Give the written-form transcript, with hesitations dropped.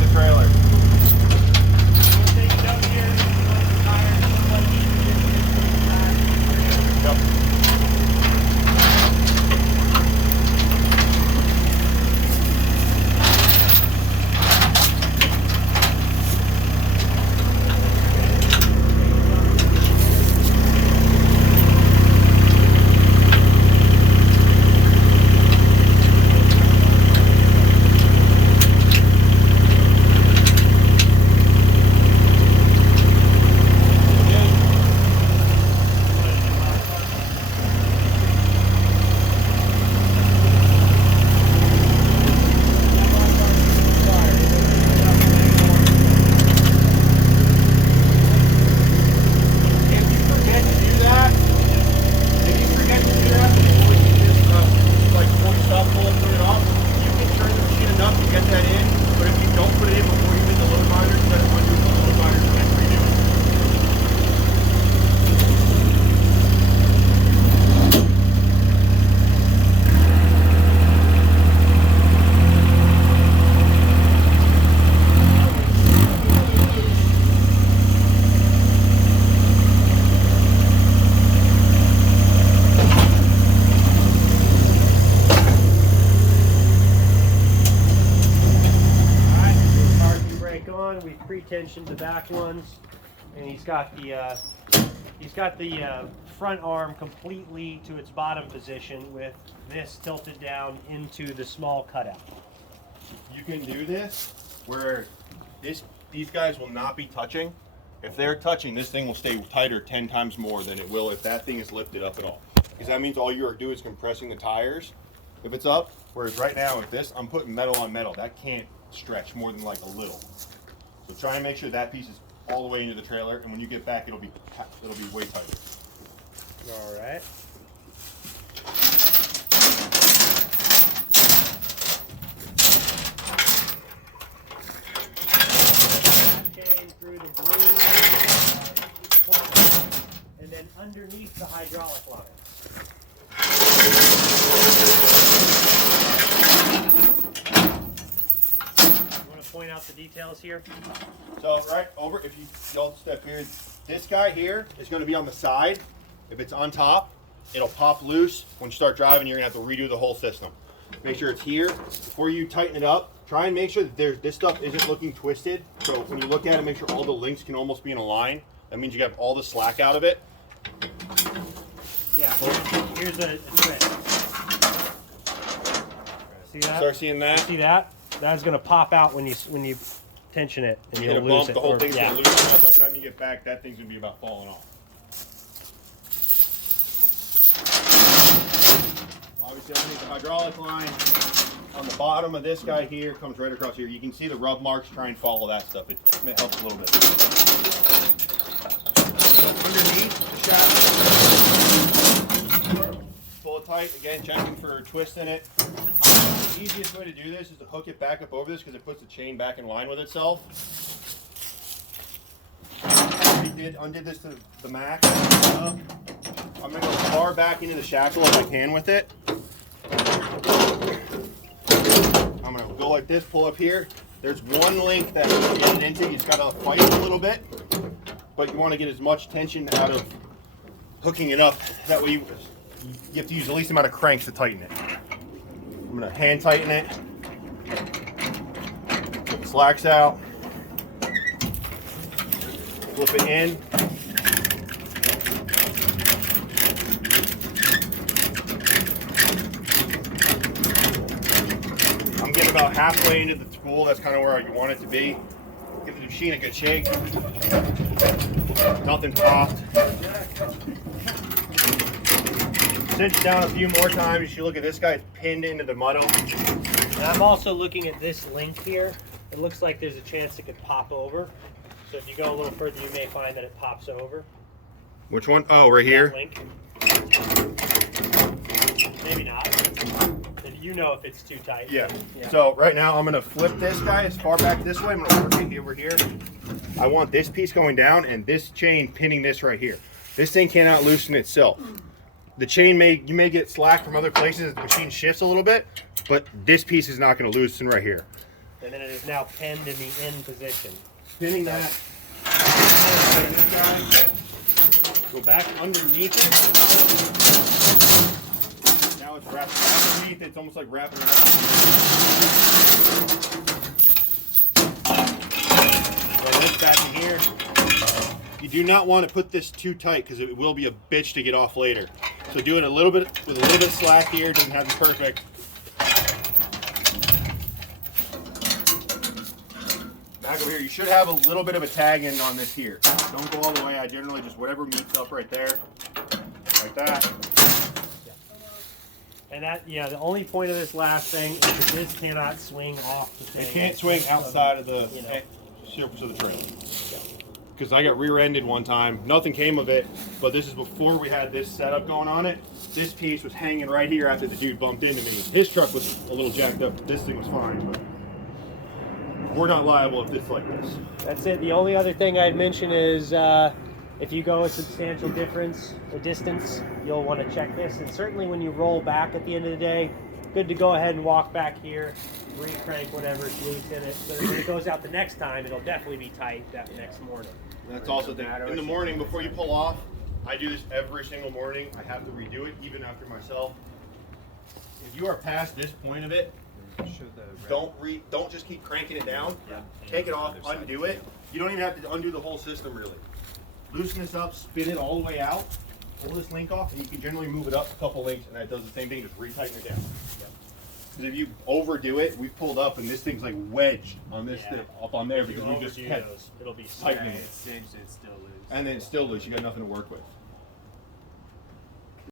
into the trailer. Pre-tensioned the back ones, and he's got the front arm completely to its bottom position with this tilted down into the small cutout. You can do this where these guys will not be touching. If they're touching, this thing will stay tighter 10 times more than it will if that thing is lifted up at all. Because that means all you're doing is compressing the tires if it's up. Whereas right now with this, I'm putting metal on metal. That can't stretch more than like a little. So try and make sure that piece is all the way into the trailer, and when you get back, it'll be way tighter. All right. Chain through the blue, and then underneath the hydraulic line. Point out the details here. So right over, if y'all step here, this guy here is going to be on the side. If it's on top, it'll pop loose. When you start driving, you're going to have to redo the whole system. Make sure it's here. Before you tighten it up, try and make sure that this stuff isn't looking twisted. So when you look at it, make sure all the links can almost be in a line. That means you have all the slack out of it. Yeah, here's a trick. See that? Start seeing that? See that? That's going to pop out when you tension it, and you'll lose it. The whole thing's going to loosen up. By the time you get back, that thing's going to be about falling off. Obviously, underneath the hydraulic line, on the bottom of this guy here, comes right across here. You can see the rub marks. Try and follow that stuff. It helps a little bit. So underneath the shaft, pull it tight. Again, checking for a twist in it. The easiest way to do this is to hook it back up over this because it puts the chain back in line with itself. Undid this to the max. I'm going to go as far back into the shackle as I can with it. I'm going to go like this, pull up here. There's one link that you get it into. You just got to fight a little bit, but you want to get as much tension out of hooking it up. That way you have to use the least amount of cranks to tighten it. I'm going to hand tighten it. Put the slacks out. Flip it in. I'm getting about halfway into the spool. That's kind of where you want it to be. Give the machine a good shake. Nothing popped. Cinch down a few more times. You should look at this guy. It's pinned into the muddle. And I'm also looking at this link here. It looks like there's a chance it could pop over. So if you go a little further, you may find that it pops over. Which one? Oh, right here. Link. Maybe not. And you know if it's too tight. Yeah. So right now I'm going to flip this guy as far back this way. I'm going to work it over here. I want this piece going down and this chain pinning this right here. This thing cannot loosen itself. The chain you may get slack from other places as the machine shifts a little bit, but this piece is not going to loosen right here. and then it is now pinned in the in position. Pinning that. Go back underneath it. Now it's wrapped underneath it. It's almost like wrapping it up. Throw this back in here. You do not want to put this too tight because it will be a bitch to get off later. So doing a little bit with a little bit of slack here, doesn't have to be perfect. Back over here, you should have a little bit of a tag end on this here. Don't go all the way. I generally just whatever meets up right there, like that. And that, yeah, the only point of this last thing is that this cannot swing off the thing. It can't swing outside of the surface of the trailer. Because I got rear-ended one time. Nothing came of it, but this is before we had this setup going on it. This piece was hanging right here after the dude bumped into me. His truck was a little jacked up. This thing was fine, but we're not liable if it's like this. That's it. The only other thing I'd mention is if you go a substantial distance, you'll want to check this. And certainly when you roll back at the end of the day, good to go ahead and walk back here, re-crank whatever's loose in it, so that when it goes out the next time, it'll definitely be tight that next morning. That's also the in the morning before you pull off. I do this every single morning. I have to redo it even after myself. If you are past this point of it, don't just keep cranking it down. Take it off, undo it. You don't even have to undo the whole system really. Loosen this up, spin it all the way out, pull this link off, and you can generally move it up a couple links, and that does the same thing, just retighten it down. Because if you overdo it, we've pulled up, and this thing's like wedged on this thing, up on there, because we just kept it'll be tightening it. It's cinched, it's still loose. And then it's still loose, you got nothing to work with.